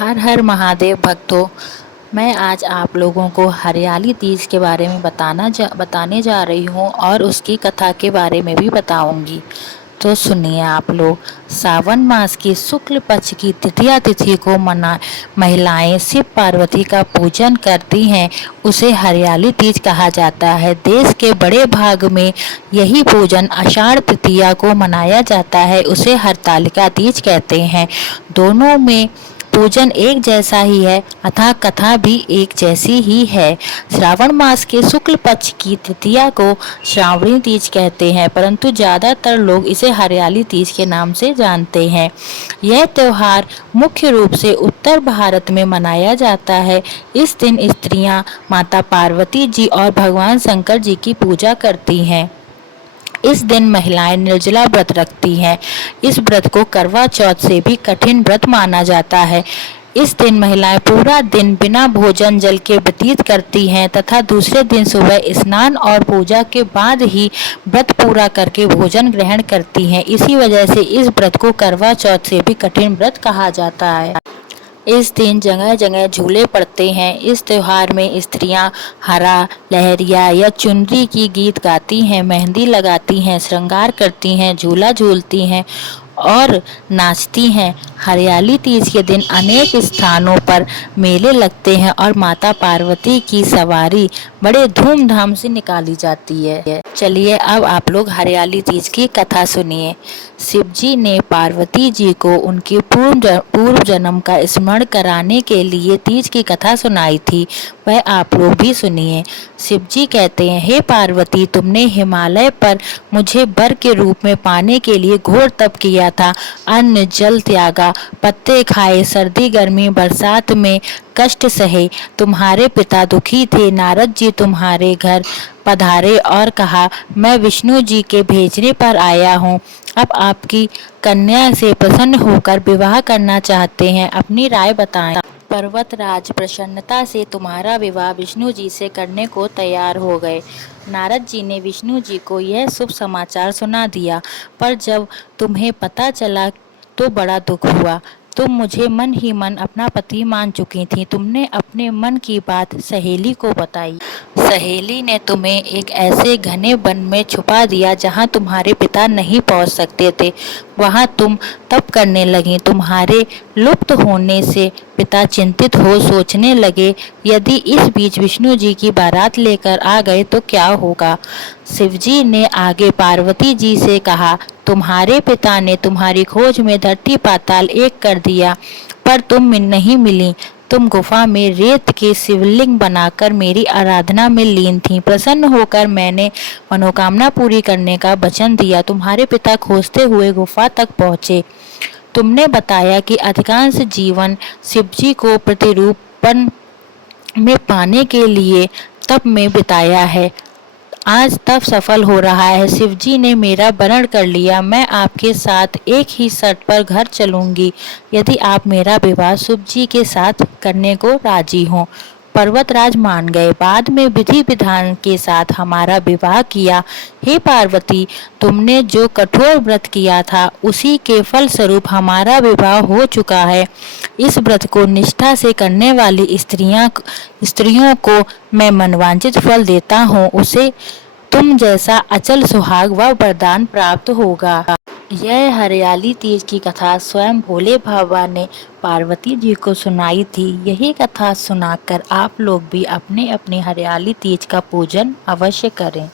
हर हर महादेव भक्तों। मैं आज आप लोगों को हरियाली तीज के बारे में बताने जा रही हूँ और उसकी कथा के बारे में भी बताऊंगी। तो सुनिए आप लोग। सावन मास की शुक्ल पक्ष की तृतीया तिथि को महिलाएं शिव पार्वती का पूजन करती हैं। उसे हरियाली तीज कहा जाता है। देश के बड़े भाग में यही पूजन आषाढ़ तृतीया को मनाया जाता है। उसे हरतालिका तीज कहते हैं। दोनों में पूजन एक जैसा ही है अतः कथा भी एक जैसी ही है। श्रावण मास के शुक्ल पक्ष की तृतीया को श्रावणी तीज कहते हैं, परंतु ज्यादातर लोग इसे हरियाली तीज के नाम से जानते हैं। यह त्योहार मुख्य रूप से उत्तर भारत में मनाया जाता है। इस दिन स्त्रियां माता पार्वती जी और भगवान शंकर जी की पूजा करती हैं। इस दिन महिलाएं निर्जला व्रत रखती हैं। इस व्रत को करवा चौथ से भी कठिन व्रत माना जाता है। इस दिन महिलाएं पूरा दिन बिना भोजन जल के व्यतीत करती हैं तथा दूसरे दिन सुबह स्नान और पूजा के बाद ही व्रत पूरा करके भोजन ग्रहण करती हैं। इसी वजह से इस व्रत को करवा चौथ से भी कठिन व्रत कहा जाता है। इस दिन जगह जगह झूले पड़ते हैं। इस त्योहार में स्त्रियां हरा लहरिया या चुनरी की गीत गाती हैं, मेहंदी लगाती हैं, श्रृंगार करती हैं, झूला झूलती हैं और नाचती हैं। हरियाली तीज के दिन अनेक स्थानों पर मेले लगते हैं और माता पार्वती की सवारी बड़े धूमधाम से निकाली जाती है। चलिए अब आप लोग हरियाली तीज की कथा सुनिए। शिवजी ने पार्वती जी को उनके पूर्व जन्म का स्मरण कराने के लिए तीज की कथा सुनाई थी, वह आप लोग भी सुनिए। शिवजी कहते हैं, हे पार्वती, तुमने हिमालय पर मुझे वर के रूप में पाने के लिए घोर तप किया था। अन्न जल त्यागा, पत्ते खाए, सर्दी गर्मी बरसात में कष्ट सहे। तुम्हारे पिता दुखी थे। नारद जी तुम्हारे घर पधारे और कहा, मैं विष्णु जी के भेजने पर आया हूँ। अब आपकी कन्या से प्रसन्न होकर विवाह करना चाहते हैं, अपनी राय बताएं। पर्वतराज प्रसन्नता से तुम्हारा विवाह विष्णु जी से करने को तैयार हो गए। नारद जी ने विष्णु जी को यह शुभ समाचार सुना दिया, पर जब तुम्हें पता चला तो बड़ा दुख हुआ। तुम मुझे मन ही मन अपना पति मान चुकी थी। तुमने अपने मन की बात सहेली को बताई। सहेली ने तुम्हें एक ऐसे घने वन में छुपा दिया जहां तुम्हारे पिता नहीं पहुंच सकते थे। वहां तुम तप करने लगी। तुम्हारे लुप्त होने से पिता चिंतित हो सोचने लगे, यदि इस बीच विष्णु जी की बारात लेकर आ गए तो क्या होगा। शिवजी ने आगे पार्वती जी से कहा, तुम्हारे पिता ने तुम्हारी खोज में धरती पाताल एक कर दिया, पर तुम नहीं मिली। तुम गुफा में रेत के शिवलिंग बनाकर मेरी आराधना में लीन थी। प्रसन्न होकर मैंने मनोकामना पूरी करने का वचन दिया। तुम्हारे पिता खोजते हुए गुफा तक पहुँचे। तुमने बताया कि अधिकांश जीवन शिवजी को प्रतिरूपण में पाने के लिए तप में बिताया है। आज तप सफल हो रहा है। शिवजी ने मेरा वरण कर लिया। मैं आपके साथ एक ही शर्त पर घर चलूंगी, यदि आप मेरा विवाह शिवजी के साथ करने को राजी हों। पर्वतराज मान गए। बाद में विधि विधान के साथ हमारा विवाह किया। हे पार्वती, तुमने जो कठोर व्रत किया था उसी के फल स्वरूप हमारा विवाह हो चुका है। इस व्रत को निष्ठा से करने वाली स्त्रियों को मैं मनवांछित फल देता हूँ। उसे तुम जैसा अचल सुहाग व वरदान प्राप्त होगा। यह हरियाली तीज की कथा स्वयं भोले बाबा ने पार्वती जी को सुनाई थी। यही कथा सुनाकर आप लोग भी अपने अपने हरियाली तीज का पूजन अवश्य करें।